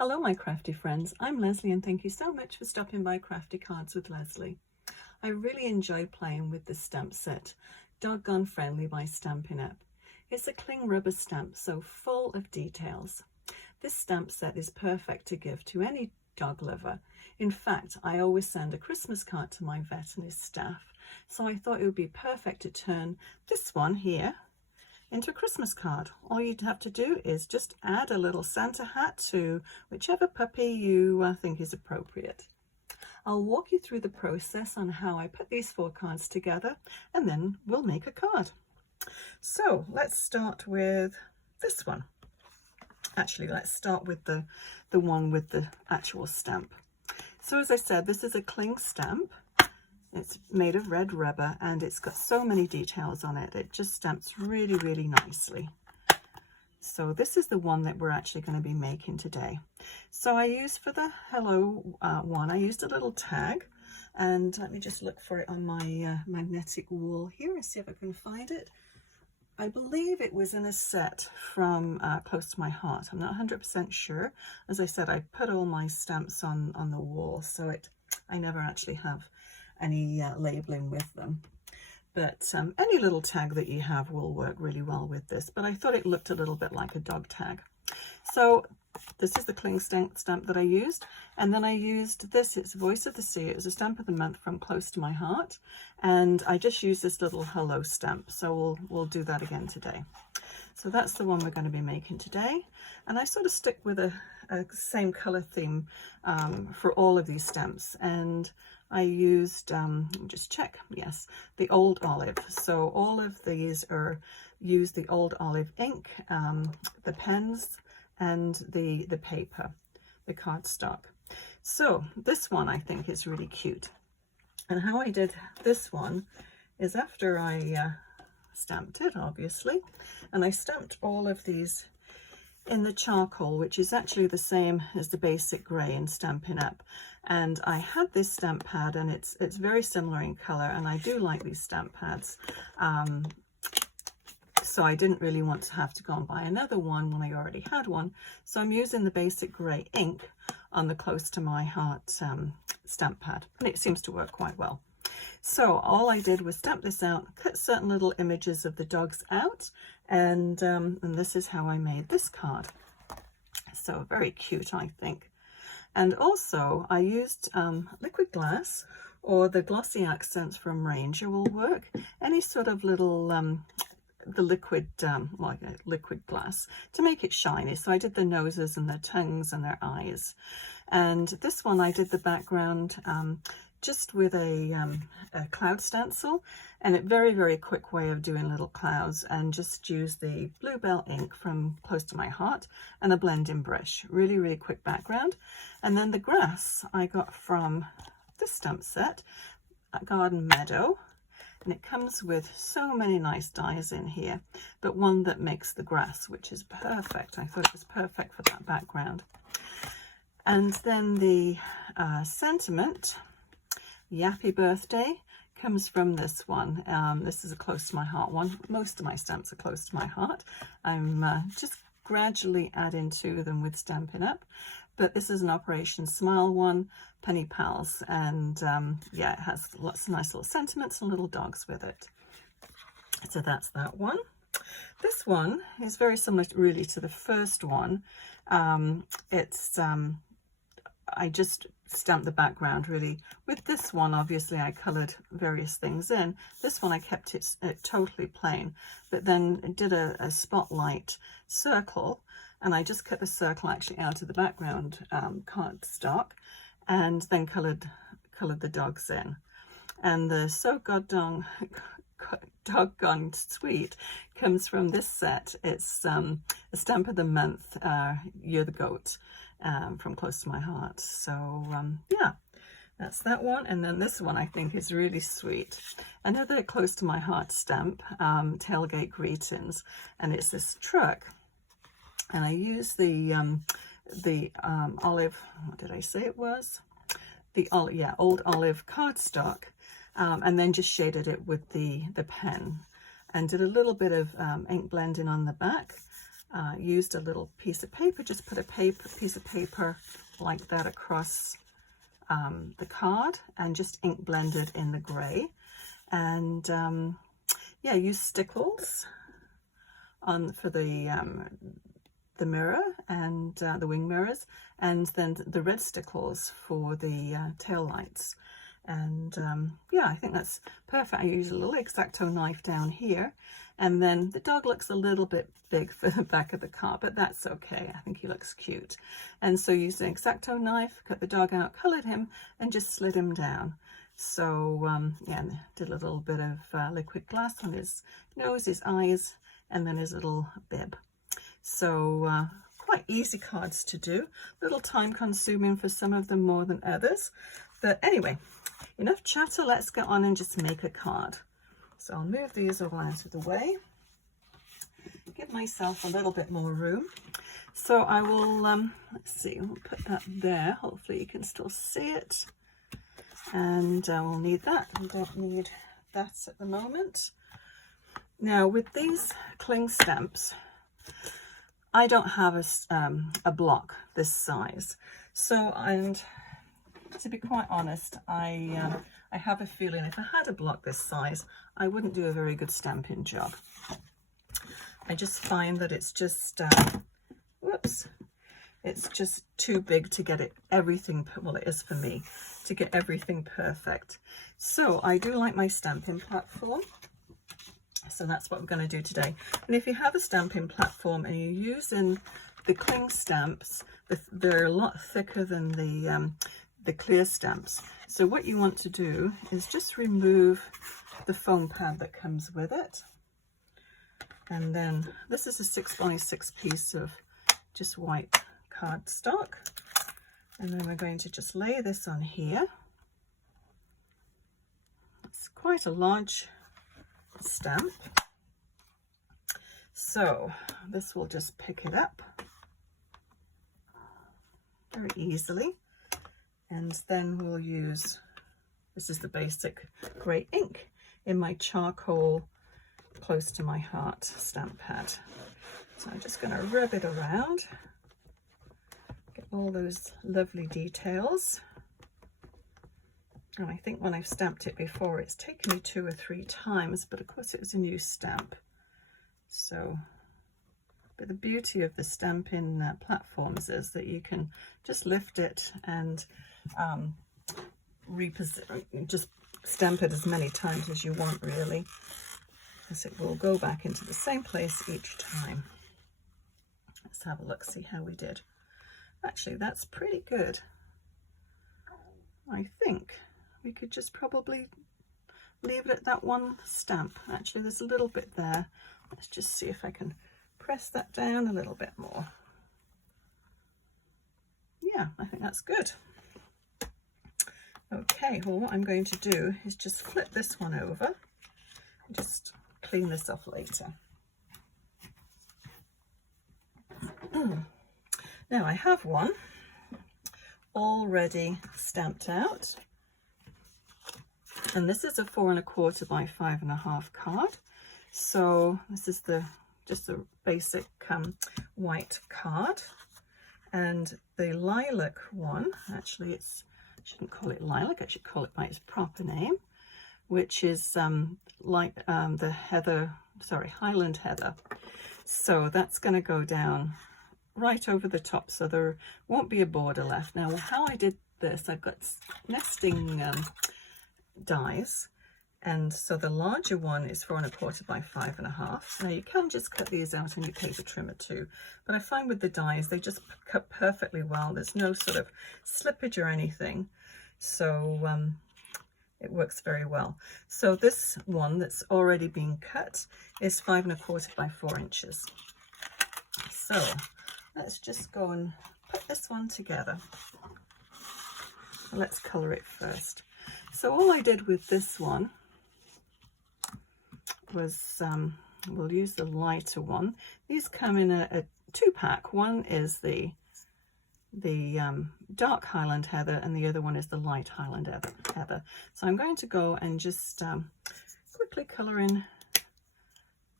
Hello my crafty friends, I'm Lesley and thank you so much for stopping by Crafty Cards with Lesley. I really enjoy playing with this stamp set, Doggone Friendly by Stampin'. It's a cling rubber stamp, so full of details. This stamp set is perfect to give to any dog lover. In fact, I always send a Christmas card to my vet and his staff, so I thought it would be perfect to turn this one here into a Christmas card. All you'd have to do is just add a little Santa hat to whichever puppy you think is appropriate. I'll walk you through the process on how I put these 4 cards together and then we'll make a card. So let's start with this one. Actually, let's start with the one with the actual stamp. So as I said, this is a cling stamp. It's made of red rubber and it's got so many details on it. It just stamps really, really nicely. So this is the one that we're actually going to be making today. So I used for the hello one, I used a little tag, and let me just look for it on my magnetic wall here and see if I can find it. I believe it was in a set from Close to My Heart. I'm not 100% sure. As I said, I put all my stamps on the wall, so I never actually have any labeling with them, but any little tag that you have will work really well with this, but I thought it looked a little bit like a dog tag. So this is the cling stamp that I used, and then I used this. It's Voice of the Sea. It was a stamp of the month from Close to My Heart, and I just used this little hello stamp, so we'll do that again today. So that's the one we're going to be making today, and I sort of stick with a same color theme for all of these stamps, and I used, just check, yes, the Old Olive. So all of these use the Old Olive ink, the pens, and the paper, the cardstock. So this one I think is really cute. And how I did this one is after I stamped it, obviously, and I stamped all of these in the charcoal, which is actually the same as the basic grey in Stampin' Up. And I had this stamp pad, and it's very similar in colour, and I do like these stamp pads. So I didn't really want to have to go and buy another one when I already had one. So I'm using the basic grey ink on the Close to My Heart stamp pad, and it seems to work quite well. So all I did was stamp this out, cut certain little images of the dogs out, and this is how I made this card. So very cute, I think. And also I used liquid glass, or the glossy accents from Ranger will work. Any sort of little the liquid like a liquid glass to make it shiny. So I did the noses and their tongues and their eyes. And this one I did the background just with a cloud stencil, and a very, very quick way of doing little clouds, and just use the Bluebell ink from Close to My Heart and a blending brush. Really, really quick background. And then the grass I got from this stamp set at Garden Meadow, and it comes with so many nice dies in here, but one that makes the grass, which is perfect. I thought it was perfect for that background. And then the sentiment, Yappy Birthday, comes from this one. This is a Close to My Heart one. Most of my stamps are close to my heart. I'm just gradually adding to them with Stampin' Up. But this is an Operation Smile one, Penny Pals, and yeah, it has lots of nice little sentiments and little dogs with it. So that's that one. This one is very similar really to the first one. I just stamped the background really. With this one, obviously, I coloured various things in. This one, I kept it totally plain, but then did a spotlight circle, and I just cut the circle actually out of the background cardstock, and then coloured the dogs in. And the So Doggone Sweet comes from this set. It's a stamp of the month, You're the Goat, from Close to My Heart. So yeah, that's that one. And then this one I think is really sweet. Another Close to My Heart stamp, Tailgate Greetings, and it's this truck. And I use the olive, what did I say it was? The Old Olive cardstock, and then just shaded it with the pen, and did a little bit of ink blending on the back, used a little piece of paper, just put a piece of paper like that across the card and just ink blended in the grey. And yeah, use Stickles for the mirror and the wing mirrors, and then the red Stickles for the tail lights. And yeah, I think that's perfect. I use a little X-Acto knife down here, and then the dog looks a little bit big for the back of the card, but that's okay. I think he looks cute. And so used an X-Acto knife, cut the dog out, coloured him, and just slid him down. So yeah, and did a little bit of liquid glass on his nose, his eyes, and then his little bib. So quite easy cards to do, a little time consuming for some of them more than others. But anyway, enough chatter, let's get on and just make a card. So I'll move these all out of the way, give myself a little bit more room. So I will, let's see, we'll put that there, hopefully you can still see it. And we'll need that, we don't need that at the moment. Now with these cling stamps, I don't have a block this size. So, and to be quite honest, I have a feeling if I had a block this size, I wouldn't do a very good stamping job. I just find that it's just, whoops, it's just too big to get everything, well it is for me, to get everything perfect. So I do like my stamping platform. So that's what we're going to do today. And if you have a stamping platform and you're using the cling stamps, they're a lot thicker than the clear stamps. So what you want to do is just remove the foam pad that comes with it. And then this is a 6x6 piece of just white cardstock. And then we're going to just lay this on here. It's quite a large stamp, so this will just pick it up very easily, and then we'll use, this is the basic grey ink in my charcoal close to my heart stamp pad. So I'm just going to rub it around, get all those lovely details. And I think when I've stamped it before, it's taken me 2 or 3 times, but of course it was a new stamp. So, but the beauty of the stamping platforms is that you can just lift it and just stamp it as many times as you want, really, because it will go back into the same place each time. Let's have a look, see how we did. Actually, that's pretty good. I think we could just probably leave it at that one stamp. Actually, there's a little bit there. Let's just see if I can press that down a little bit more. Yeah, I think that's good. Okay, well, what I'm going to do is just flip this one over and just clean this off later. Now I have one already stamped out, and this is a 4 1/4 by 5 1/2 card. So this is just the basic white card, and the lilac one, actually I shouldn't call it lilac, I should call it by its proper name, which is like the Highland Heather. So that's going to go down right over the top, so there won't be a border left. Now how I did this, I've got nesting dies, and so the larger one is 4 1/4 by 5 1/2. Now you can just cut these out on your paper trimmer too, but I find with the dies they just cut perfectly well. There's no sort of slippage or anything, so it works very well. So this one that's already been cut is 5 1/4 by 4 inches. So let's just go and put this one together. Let's colour it first. So all I did with this one was, we'll use the lighter one. These come in a 2-pack. One is the dark Highland Heather, and the other one is the light Highland Heather. So I'm going to go and just quickly colour in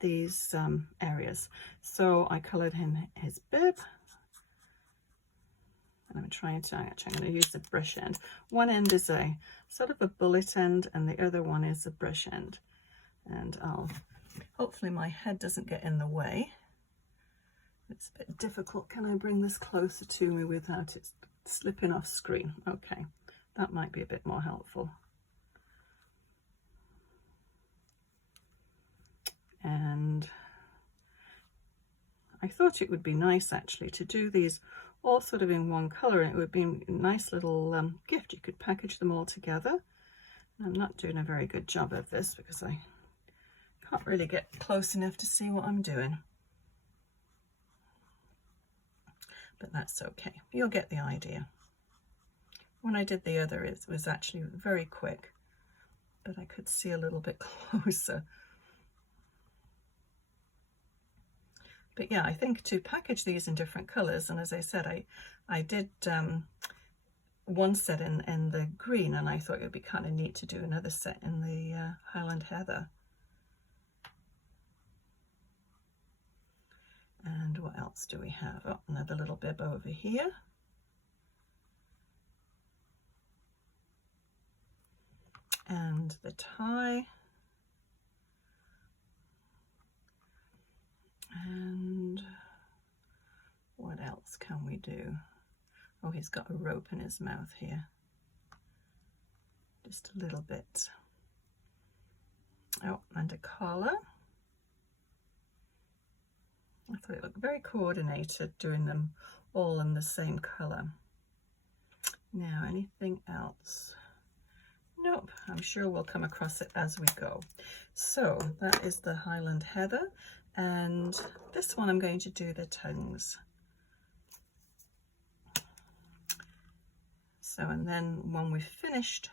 these areas. So I coloured him his bib, and I'm trying to, actually I'm going to use the brush end. One end is a sort of a bullet end and the other one is a brush end. And hopefully my head doesn't get in the way. It's a bit difficult. Can I bring this closer to me without it slipping off screen? Okay, that might be a bit more helpful. And I thought it would be nice actually to do these all sort of in one colour, and it would be a nice little gift. You could package them all together. I'm not doing a very good job of this because I can't really get close enough to see what I'm doing. But that's okay. You'll get the idea. When I did the other, it was actually very quick, but I could see a little bit closer. But yeah, I think to package these in different colours, and as I said, I did one set in the green, and I thought it would be kind of neat to do another set in the Highland Heather. And what else do we have? Oh, another little bib over here. And the tie. And what else can we do? Oh, he's got a rope in his mouth here. Just a little bit. Oh, and a collar. I thought it looked very coordinated, doing them all in the same colour. Now, anything else? Nope, I'm sure we'll come across it as we go. So that is the Highland Heather, and this one I'm going to do the tongues. So, and then when we've finished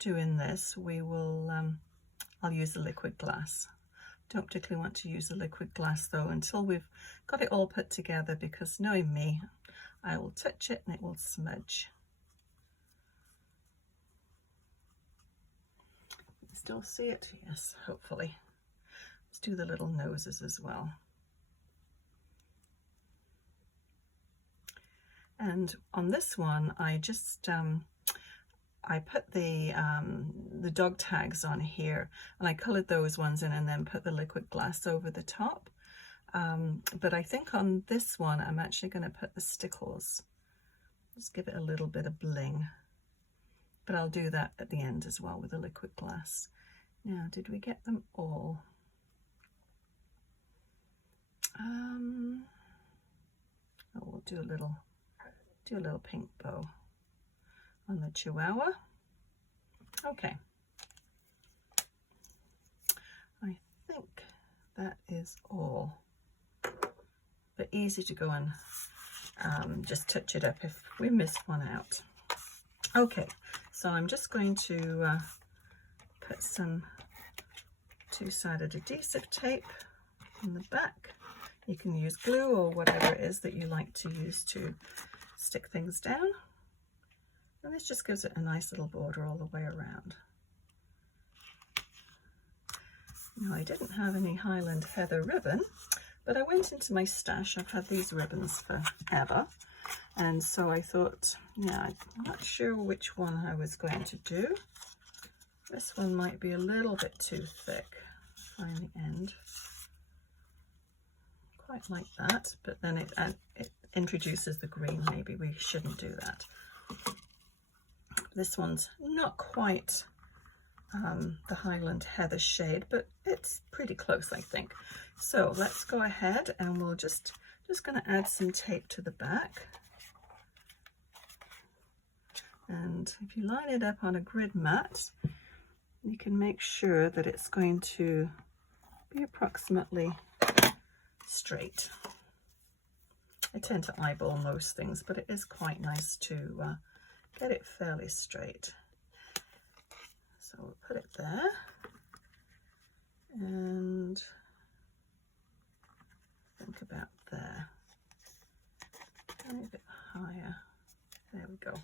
doing this, we will, I'll use the liquid glass. Don't particularly want to use the liquid glass though until we've got it all put together, because knowing me, I will touch it and it will smudge. Still see it? Yes, hopefully. Let's do the little noses as well. And on this one, I just I put the dog tags on here, and I coloured those ones in and then put the liquid glass over the top. But I think on this one, I'm actually going to put the Stickles. Just give it a little bit of bling. But I'll do that at the end as well with the liquid glass. Now, did we get them all? Oh, we'll do a little pink bow on the Chihuahua. Okay. I think that is all. But easy to go and just touch it up if we miss one out. Okay, so I'm just going to put some two-sided adhesive tape in the back. You can use glue or whatever it is that you like to use to stick things down. And this just gives it a nice little border all the way around. Now, I didn't have any Highland Heather ribbon, but I went into my stash. I've had these ribbons forever. And so I thought, yeah, I'm not sure which one I was going to do. This one might be a little bit too thick. Find the end. Quite like that, but then it introduces the green. Maybe we shouldn't do that. This one's not quite the Highland Heather shade, but it's pretty close, I think. So let's go ahead and we'll just going to add some tape to the back. And if you line it up on a grid mat, you can make sure that it's going to be approximately straight. I tend to eyeball most things, but it is quite nice to get it fairly straight. So we'll put it there, and think about there, a bit higher. There we go.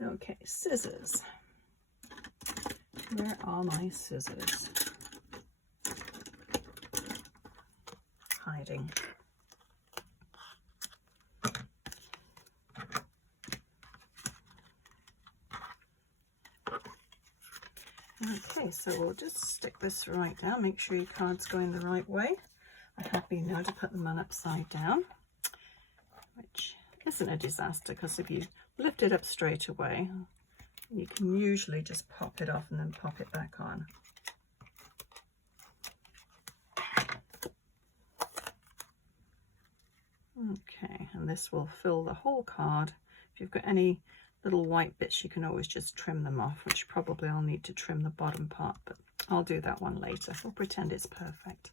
Okay, scissors. Where are my scissors? Hiding. Okay, so we'll just stick this right down. Make sure your card's going the right way. I'm happy now to put them on upside down, which isn't a disaster because if you lift it up straight away, you can usually just pop it off and then pop it back on. Okay, and this will fill the whole card. If you've got any little white bits, you can always just trim them off, which probably I'll need to trim the bottom part, but I'll do that one later. We'll pretend it's perfect.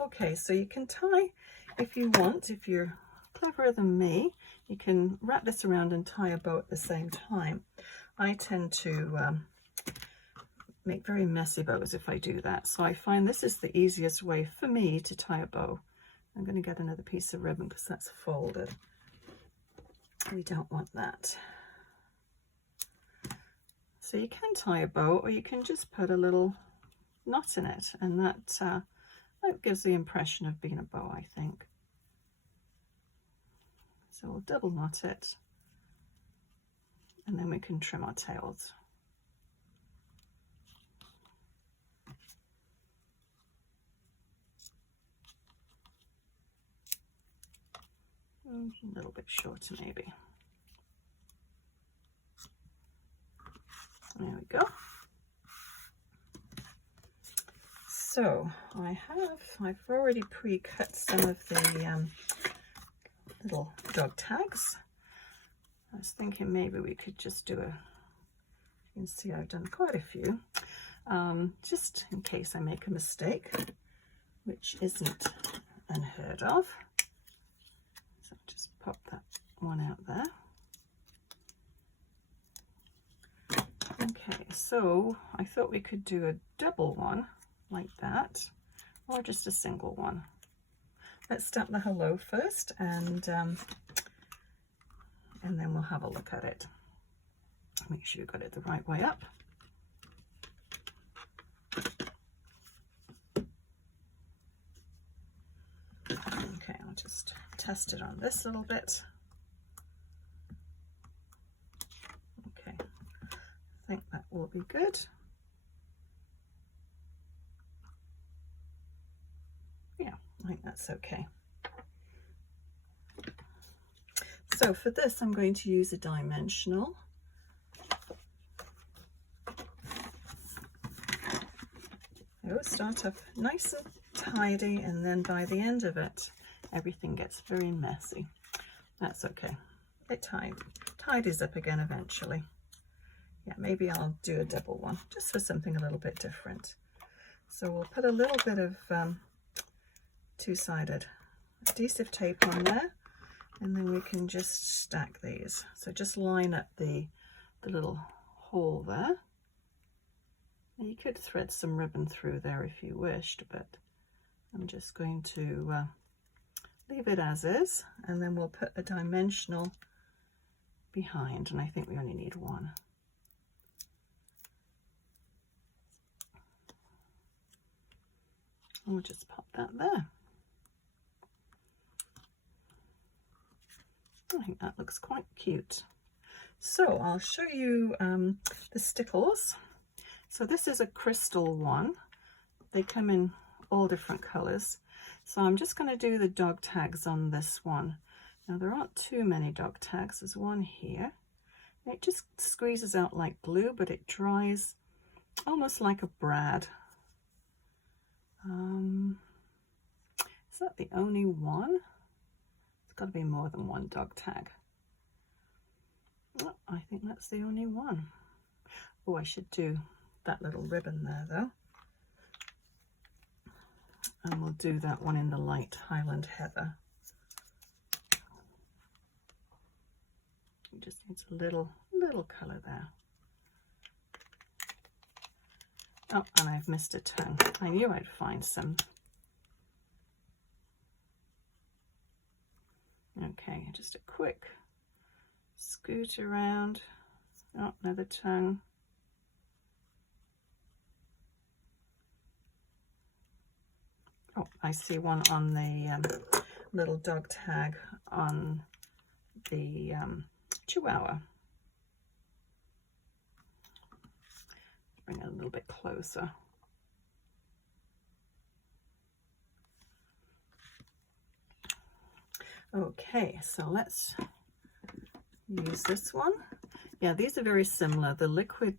Okay, so you can tie if you want. If you're cleverer than me, you can wrap this around and tie a bow at the same time. I tend to make very messy bows if I do that, so I find this is the easiest way for me to tie a bow. I'm going to get another piece of ribbon because that's folded. We don't want that. So you can tie a bow, or you can just put a little knot in it, and that gives the impression of being a bow, I think. So we'll double knot it, and then we can trim our tails. A little bit shorter maybe. There we go. So I've already pre-cut some of the little dog tags. I was thinking maybe we could just do you can see I've done quite a few, just in case I make a mistake, which isn't unheard of. So just pop that one out there. Okay, so I thought we could do a double one like that, or just a single one. Let's stamp the hello first, and then we'll have a look at it. Make sure you got it the right way up. Okay, I'll just test it on this a little bit. Okay, I think that will be good. Yeah, I think that's okay. So for this, I'm going to use a dimensional. It'll start off nice and tidy, and then by the end of it, everything gets very messy. That's okay. It tidies up again eventually. Yeah, maybe I'll do a double one, just for something a little bit different. So we'll put a little bit of two-sided adhesive tape on there, and then we can just stack these. So just line up the little hole there. And you could thread some ribbon through there if you wished, but I'm just going to leave it as is, and then we'll put a dimensional behind, and I think we only need one. And we'll just pop that there. I think that looks quite cute. So I'll show you the Stickles. So this is a crystal one. They come in all different colors. So I'm just going to do the dog tags on this one. Now there aren't too many dog tags. There's one here. It just squeezes out like glue, but it dries almost like a brad. Is that the only one? It's got to be more than one dog tag. Oh, I think that's the only one. Oh, I should do that little ribbon there though. And we'll do that one in the light Highland Heather. It just needs a little colour there. Oh, and I've missed a tongue. I knew I'd find some. Okay, just a quick scoot around. Oh, another tongue. Oh, I see one on the little dog tag on the Chihuahua. Bring it a little bit closer. Okay, so let's use this one. Yeah, these are very similar. The liquid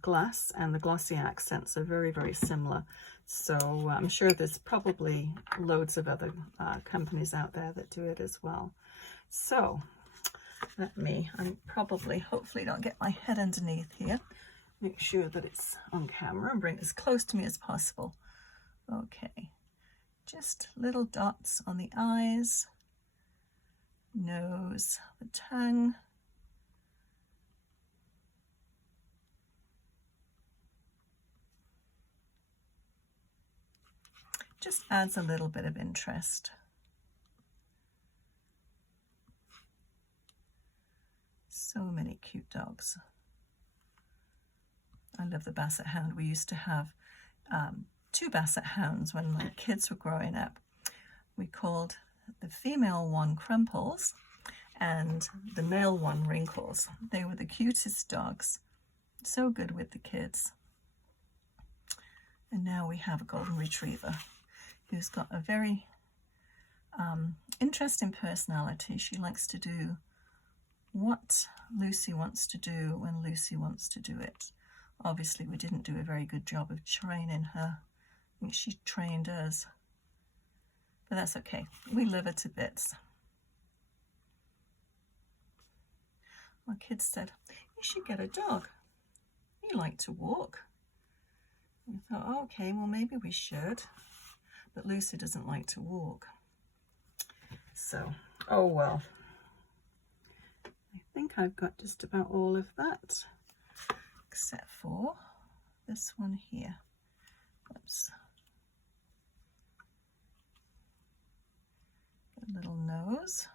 glass and the glossy accents are very, very similar. So I'm sure there's probably loads of other companies out there that do it as well. So hopefully don't get my head underneath here. Make sure that it's on camera and bring it as close to me as possible. Okay, just little dots on the eyes, nose, the tongue. Just adds a little bit of interest. So many cute dogs. I love the Basset Hound. We used to have 2 Basset Hounds when my kids were growing up. We called the female one Crumples and the male one Wrinkles. They were the cutest dogs. So good with the kids. And now we have a Golden Retriever who's got a very interesting personality. She likes to do what Lucy wants to do when Lucy wants to do it. Obviously, we didn't do a very good job of training her. I think she trained us. But that's okay. We love her to bits. My kids said, you should get a dog. You like to walk. And I thought, oh, okay, well, maybe we should. But Lucy doesn't like to walk. So, oh well. I think I've got just about all of that, except for this one here. Oops. A little nose.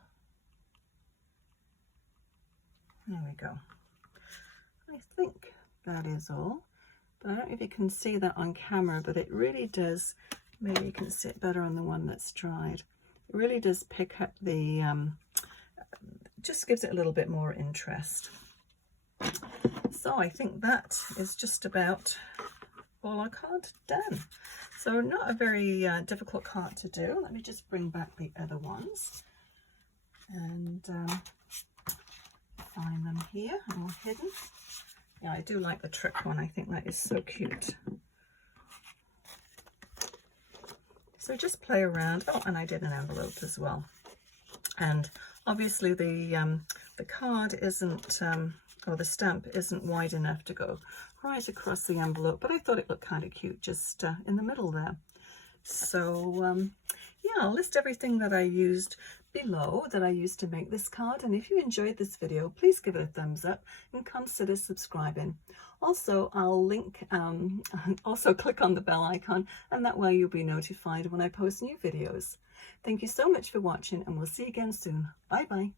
There we go. I think that is all. But I don't know if you can see that on camera, but it really does, maybe you can see it better on the one that's dried. It really does pick up the, just gives it a little bit more interest. So I think that is just about all our card done. So not a very difficult card to do. Let me just bring back the other ones and find them here, all hidden. Yeah, I do like the trick one. I think that is so cute. So just play around. Oh, and I did an envelope as well. And obviously the card isn't, or the stamp isn't wide enough to go right across the envelope, but I thought it looked kind of cute just in the middle there. So yeah, I'll list everything that I used below that I used to make this card, and if you enjoyed this video, please give it a thumbs up and consider subscribing. Also, I'll link, also click on the bell icon, and that way you'll be notified when I post new videos. Thank you so much for watching, and we'll see you again soon. Bye bye.